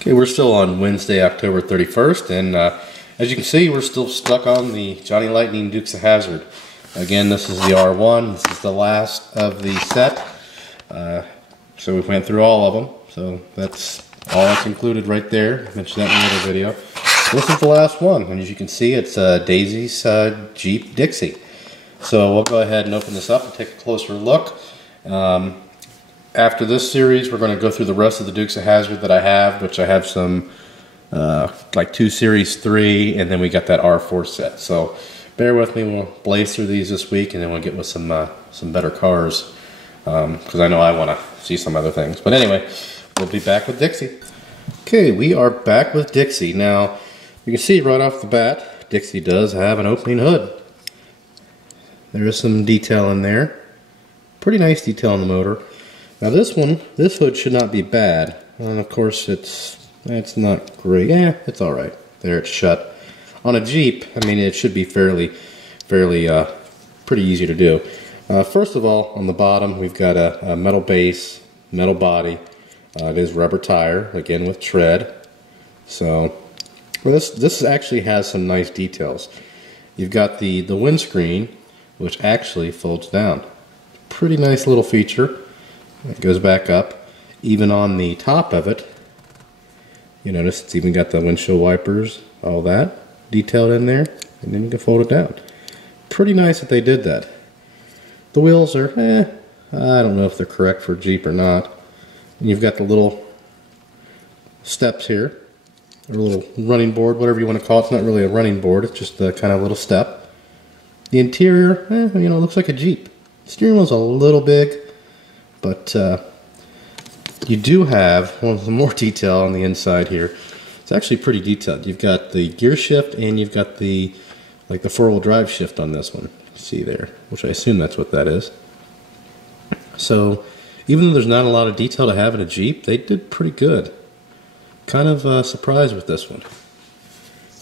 Okay, we're still on Wednesday, October 31st, and as you can see, we're still stuck on the Johnny Lightning Dukes of Hazzard. Again, this is the R1. This is the last of the set. So we went through all of them. So that's all that's included right there. I mentioned that in the other video. This is the last one, and as you can see, it's Daisy's Jeep Dixie. So we'll go ahead and open this up and take a closer look. After this series, we're going to go through the rest of the Dukes of Hazzard that I have, which I have some, like 2 Series 3, and then we got that R4 set. So bear with me, we'll blaze through these this week, and then we'll get with some better cars, because I know I want to see some other things. But anyway, we'll be back with Dixie. Okay, we are back with Dixie. Now, you can see right off the bat, Dixie does have an opening hood. There is some detail in there. Pretty nice detail on the motor. Now this hood should not be bad. And of course it's not great. Yeah, it's alright. There, it's shut. On a Jeep, I mean, it should be fairly pretty easy to do. First of all, on the bottom we've got a metal base, metal body. It is rubber tire, again with tread. So, well, this actually has some nice details. You've got the windscreen, which actually folds down. Pretty nice little feature. It goes back up. Even on the top of it, you notice it's even got the windshield wipers, all that detailed in there, and then you can fold it down. Pretty nice that they did that. The wheels are, I don't know if they're correct for Jeep or not. And you've got the little steps here, or a little running board, whatever you want to call it. It's not really a running board, it's just a kind of little step. The interior, you know, looks like a Jeep. Steering wheel's a little big, but you do have some more detail on the inside here. It's actually pretty detailed. You've got the gear shift and you've got the like the 4-wheel drive shift on this one. See there, which I assume that's what that is. So even though there's not a lot of detail to have in a Jeep, they did pretty good. Kind of surprised with this one.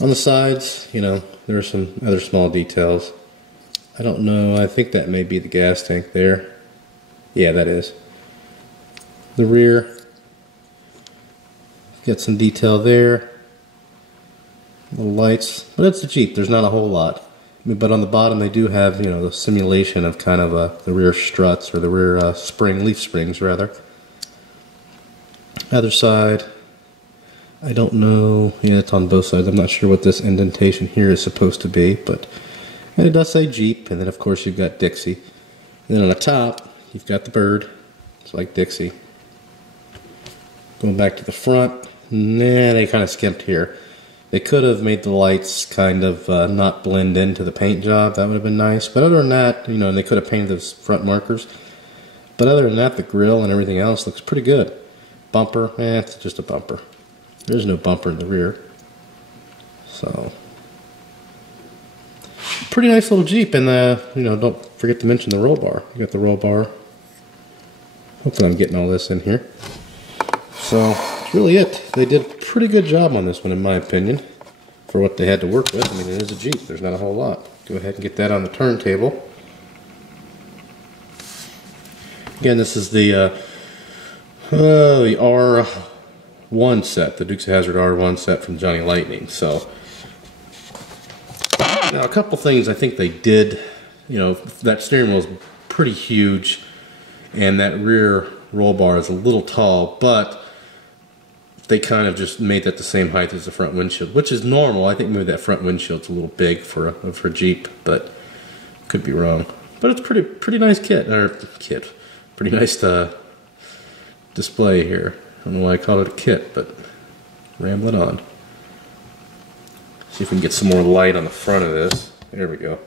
On the sides, you know, there are some other small details. I don't know, I think that may be the gas tank there. Yeah, that is. The rear, get some detail there. Little lights, but it's a Jeep, there's not a whole lot. I mean, but on the bottom they do have, you know, the simulation of kind of the rear struts, or the rear leaf springs rather. Other side, I don't know, yeah, it's on both sides. I'm not sure what this indentation here is supposed to be, but and it does say Jeep, and then of course you've got Dixie. And then on the top, you've got the bird. It's like Dixie. Going back to the front, nah, they kind of skimped here. They could have made the lights kind of not blend into the paint job. That would have been nice. But other than that, you know, they could have painted those front markers. But other than that, the grille and everything else looks pretty good. Bumper, it's just a bumper. There's no bumper in the rear. So, pretty nice little Jeep, and you know, don't forget to mention the roll bar. You got the roll bar. Hopefully I'm getting all this in here. So that's really it. They did a pretty good job on this one, in my opinion, for what they had to work with. I mean, it is a Jeep. There's not a whole lot. Go ahead and get that on the turntable. Again, this is the R1 set, the Dukes of Hazzard R1 set from Johnny Lightning. So. Now, a couple things I think they did, you know, that steering wheel is pretty huge, and that rear roll bar is a little tall, but they kind of just made that the same height as the front windshield, which is normal. I think maybe that front windshield's a little big for Jeep, but could be wrong. But it's pretty nice pretty nice display here. I don't know why I call it a kit, but rambling on. See if we can get some more light on the front of this. There we go.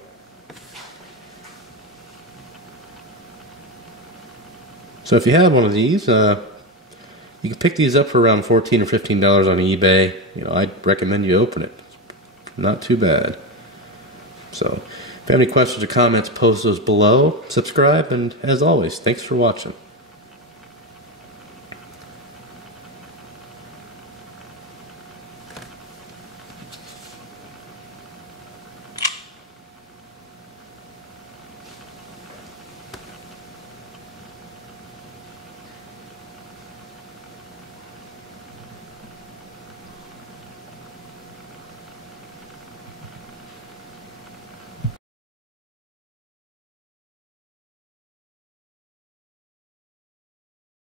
So if you have one of these, you can pick these up for around $14 or $15 on eBay. You know, I'd recommend you open it. Not too bad. So if you have any questions or comments, post those below. Subscribe, and as always, thanks for watching.